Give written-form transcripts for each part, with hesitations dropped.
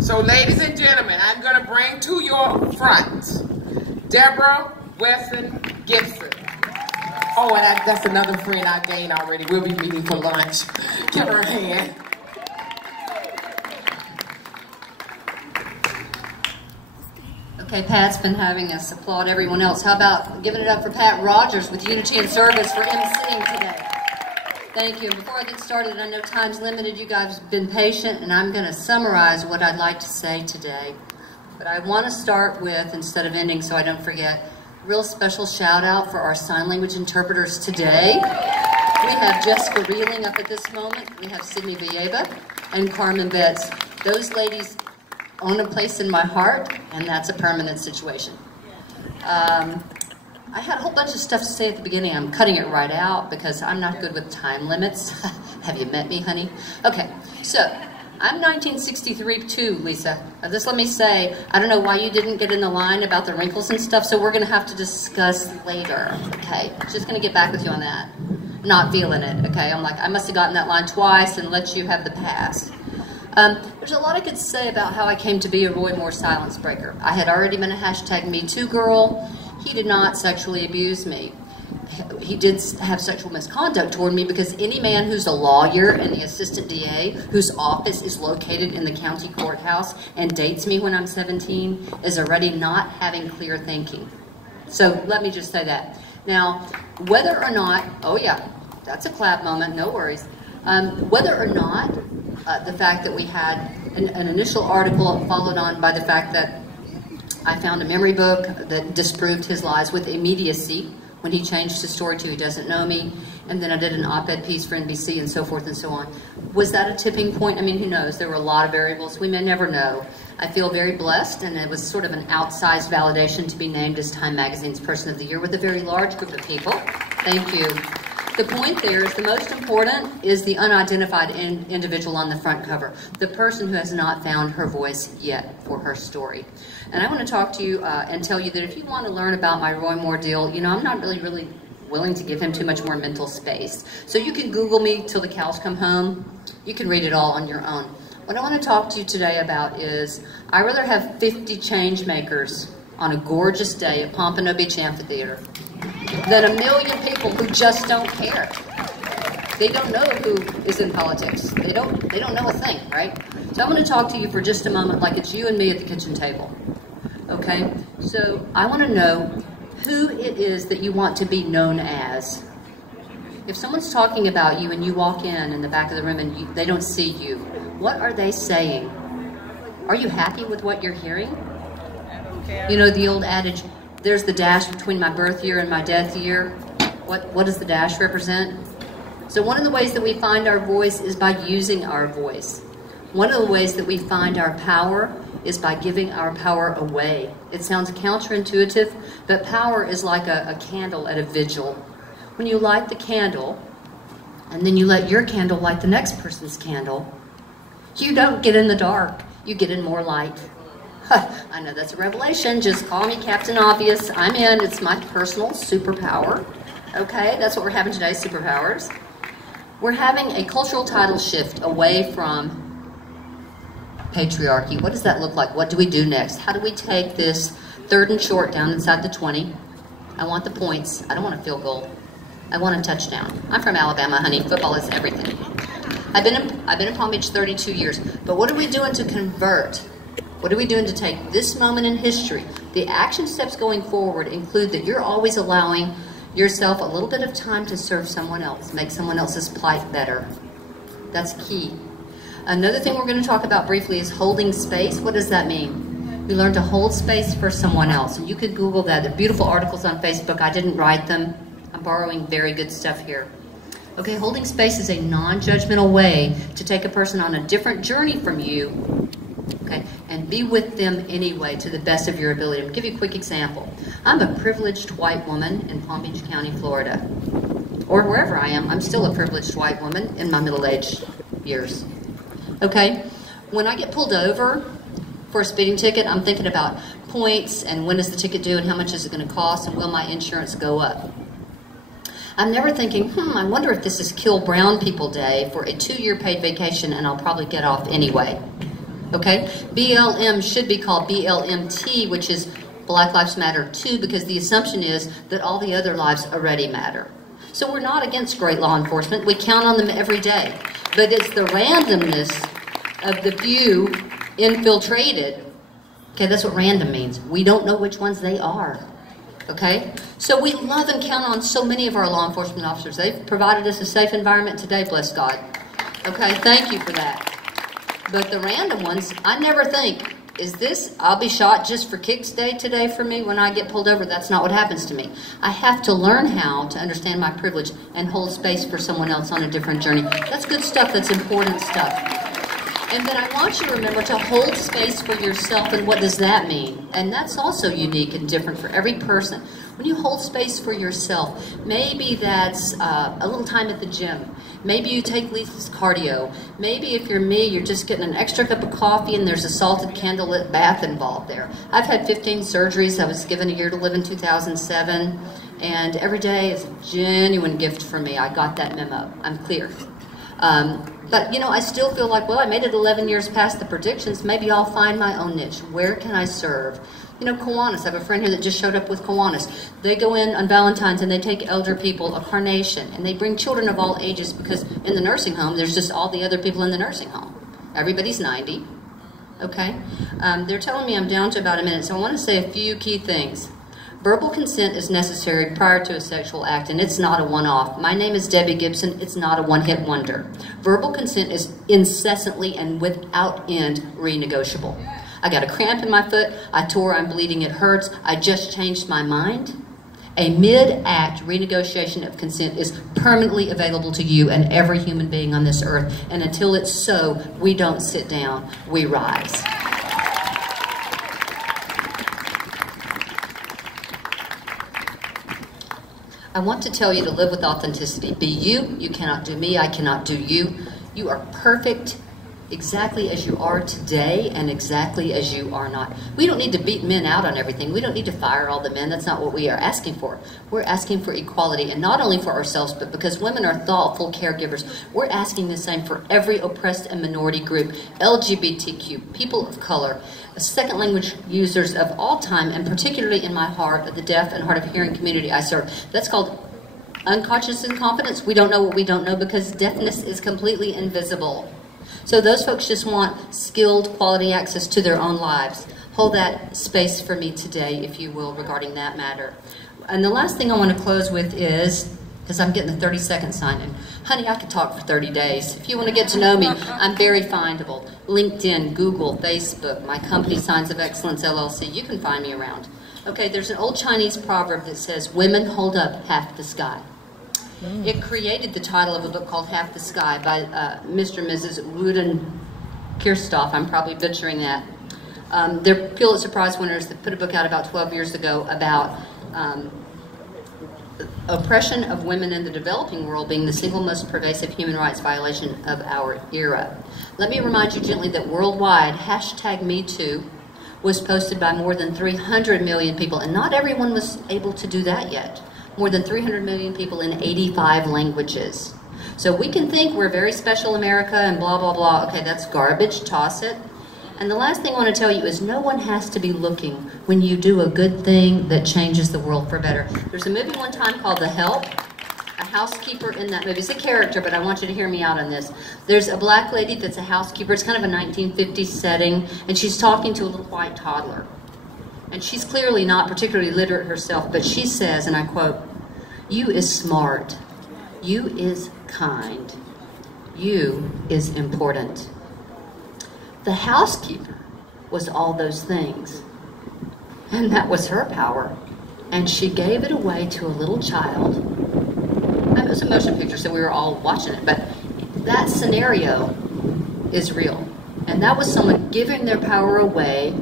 So ladies and gentlemen, I'm going to bring to your front Deborah Wesson-Gibson. Oh, and that's another friend I gained already. We'll be meeting for lunch. Give her a hand. Okay, Pat's been having us applaud everyone else. How about giving it up for Pat Rogers with Unity and Service for emceeing today? Thank you. Before I get started, I know time's limited. You guys have been patient, and I'm going to summarize what I'd like to say today. But I want to start with, instead of ending so I don't forget, a real special shout out for our sign language interpreters today. We have Jessica Reeling up at this moment. We have Sydney Vieva and Carmen Betts. Those ladies own a place in my heart, and that's a permanent situation. I had a whole bunch of stuff to say at the beginning. I'm cutting it right out because I'm not good with time limits. Have you met me, honey? Okay, so I'm 1963 too, Lisa. Just let me say, I don't know why you didn't get in the line about the wrinkles and stuff, so we're going to have to discuss later, okay? Just going to get back with you on that. Not feeling it, okay? I'm like, I must have gotten that line twice and let you have the pass. There's a lot I could say about how I came to be a Roy Moore silence breaker. I had already been a #MeToo girl. He did not sexually abuse me. He did have sexual misconduct toward me because any man who's a lawyer and the assistant DA whose office is located in the county courthouse and dates me when I'm 17 is already not having clear thinking. So let me just say that. Now, whether or not, oh yeah, that's a clap moment, no worries. Whether or not the fact that we had an initial article followed on by the fact that I found a memory book that disproved his lies with immediacy when he changed his story to he doesn't know me, and then I did an op-ed piece for NBC and so forth and so on. Was that a tipping point? I mean, who knows? There were a lot of variables. We may never know. I feel very blessed, and it was sort of an outsized validation to be named as Time Magazine's Person of the Year with a very large group of people. Thank you. The point there is the most important is the unidentified individual on the front cover, the person who has not found her voice yet for her story. And I want to talk to you and tell you that if you want to learn about my Roy Moore deal, you know, I'm not really willing to give him too much more mental space. So you can Google me till the cows come home. You can read it all on your own. What I want to talk to you today about is I'd rather have 50 change makers on a gorgeous day at Pompano Beach Amphitheater than 1 million people who just don't care. They don't know who is in politics. They don't know a thing, right? So I'm going to talk to you for just a moment like it's you and me at the kitchen table. Okay? So I want to know who it is that you want to be known as. If someone's talking about you and you walk in the back of the room and they don't see you, what are they saying? Are you happy with what you're hearing? You know the old adage, there's the dash between my birth year and my death year. What does the dash represent? So one of the ways that we find our voice is by using our voice. One of the ways that we find our power is by giving our power away. It sounds counterintuitive, but power is like a candle at a vigil. When you light the candle, and then you let your candle light the next person's candle, you don't get in the dark, you get in more light. I know that's a revelation, just call me Captain Obvious, I'm in, it's my personal superpower. Okay, that's what we're having today, superpowers. We're having a cultural title shift away from patriarchy. What does that look like? What do we do next? How do we take this 3rd and short down inside the 20? I want the points. I don't want a field goal. I want a touchdown. I'm from Alabama, honey. Football is everything. I've been in Palm Beach 32 years. But what are we doing to convert? What are we doing to take this moment in history? The action steps going forward include that you're always allowing yourself a little bit of time to serve someone else, make someone else's plight better. That's key. Another thing we're going to talk about briefly is holding space. What does that mean? We learn to hold space for someone else. And you could Google that. There are beautiful articles on Facebook. I didn't write them. I'm borrowing very good stuff here. Okay, holding space is a non-judgmental way to take a person on a different journey from you, okay, and be with them anyway to the best of your ability. I'll give you a quick example. I'm a privileged white woman in Palm Beach County, Florida. Or wherever I am, I'm still a privileged white woman in my middle-aged years. Okay, when I get pulled over for a speeding ticket, I'm thinking about points and when is the ticket due and how much is it going to cost and will my insurance go up. I'm never thinking, I wonder if this is Kill Brown People Day for a 2-year paid vacation and I'll probably get off anyway. Okay? BLM should be called BLMT, which is Black Lives Matter too, because the assumption is that all the other lives already matter. So we're not against great law enforcement. We count on them every day. But it's the randomness of the few infiltrated. Okay, that's what random means. We don't know which ones they are. Okay? So we love and count on so many of our law enforcement officers. They've provided us a safe environment today, bless God. Okay, thank you for that. But the random ones, I never think, is this, I'll be shot just for kicks day today for me when I get pulled over? That's not what happens to me. I have to learn how to understand my privilege and hold space for someone else on a different journey. That's good stuff. That's important stuff. And then I want you to remember to hold space for yourself, and what does that mean? And that's also unique and different for every person. When you hold space for yourself, maybe that's a little time at the gym. Maybe you take Lisa's cardio. Maybe if you're me, you're just getting an extra cup of coffee and there's a salted candlelit bath involved there. I've had 15 surgeries. I was given a year to live in 2007. And every day is a genuine gift for me. I got that memo. I'm clear. But, you know, I still feel like, well, I made it 11 years past the predictions. Maybe I'll find my own niche. Where can I serve? You know, Kiwanis. I have a friend here that just showed up with Kiwanis. They go in on Valentine's and they take elder people a carnation. And they bring children of all ages because in the nursing home, there's just all the other people in the nursing home. Everybody's 90. Okay? They're telling me I'm down to about a minute, so I want to say a few key things. Verbal consent is necessary prior to a sexual act, and it's not a one-off. My name is Debbie Gibson. It's not a one-hit wonder. Verbal consent is incessantly and without end renegotiable. I got a cramp in my foot. I tore. I'm bleeding. It hurts. I just changed my mind. A mid-act renegotiation of consent is permanently available to you and every human being on this earth. And until it's so, we don't sit down. We rise. I want to tell you to live with authenticity. Be you. You cannot do me. I cannot do you. You are perfect exactly as you are today and exactly as you are not. We don't need to beat men out on everything. We don't need to fire all the men. That's not what we are asking for. We're asking for equality, and not only for ourselves, but because women are thoughtful caregivers, we're asking the same for every oppressed and minority group, LGBTQ, people of color, second language users of all time, and particularly in my heart of the deaf and hard of hearing community I serve. That's called unconscious incompetence. We don't know what we don't know because deafness is completely invisible. So those folks just want skilled, quality access to their own lives. Hold that space for me today, if you will, regarding that matter. And the last thing I want to close with is, because I'm getting the 30-second sign in. Honey, I could talk for 30 days. If you want to get to know me, I'm very findable. LinkedIn, Google, Facebook, my company, Signs of Excellence, LLC. You can find me around. Okay, there's an old Chinese proverb that says, women hold up half the sky. It created the title of a book called Half the Sky by Mr. and Mrs. Wooden Kirchhoff. I'm probably butchering that. They're Pulitzer Prize winners that put a book out about 12 years ago about oppression of women in the developing world being the single most pervasive human rights violation of our era. Let me remind you gently that worldwide, #MeToo was posted by more than 300 million people, and not everyone was able to do that yet. More than 300 million people in 85 languages. So we can think we're very special America and blah, blah, blah. Okay, that's garbage. Toss it. And the last thing I want to tell you is no one has to be looking when you do a good thing that changes the world for better. There's a movie one time called The Help. A housekeeper in that movie. It's a character, but I want you to hear me out on this. There's a black lady that's a housekeeper. It's kind of a 1950s setting, and she's talking to a little white toddler. And she's clearly not particularly literate herself, but she says, and I quote, "You is smart. You is kind. You is important." The housekeeper was all those things. And that was her power. And she gave it away to a little child. And it was a motion picture, so we were all watching it. But that scenario is real. And that was someone giving their power away,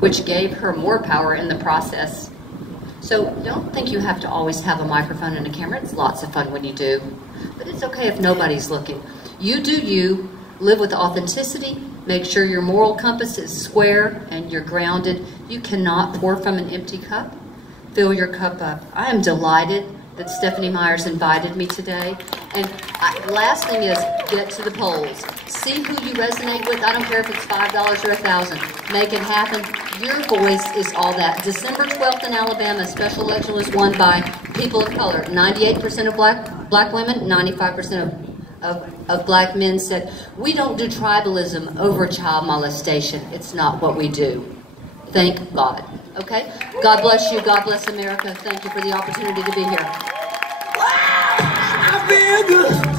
which gave her more power in the process. So don't think you have to always have a microphone and a camera. It's lots of fun when you do. But it's okay if nobody's looking. You do you. Live with authenticity. Make sure your moral compass is square and you're grounded. You cannot pour from an empty cup. Fill your cup up. I am delighted that Stephanie Myers invited me today. And last thing is, get to the polls. See who you resonate with. I don't care if it's $5 or $1,000. Make it happen. Your voice is all that. December 12th in Alabama, special election was won by people of color. 98% of black women, 95% of black men said, we don't do tribalism over child molestation. It's not what we do. Thank God. Okay? God bless you. God bless America. Thank you for the opportunity to be here. Wow! I feel good.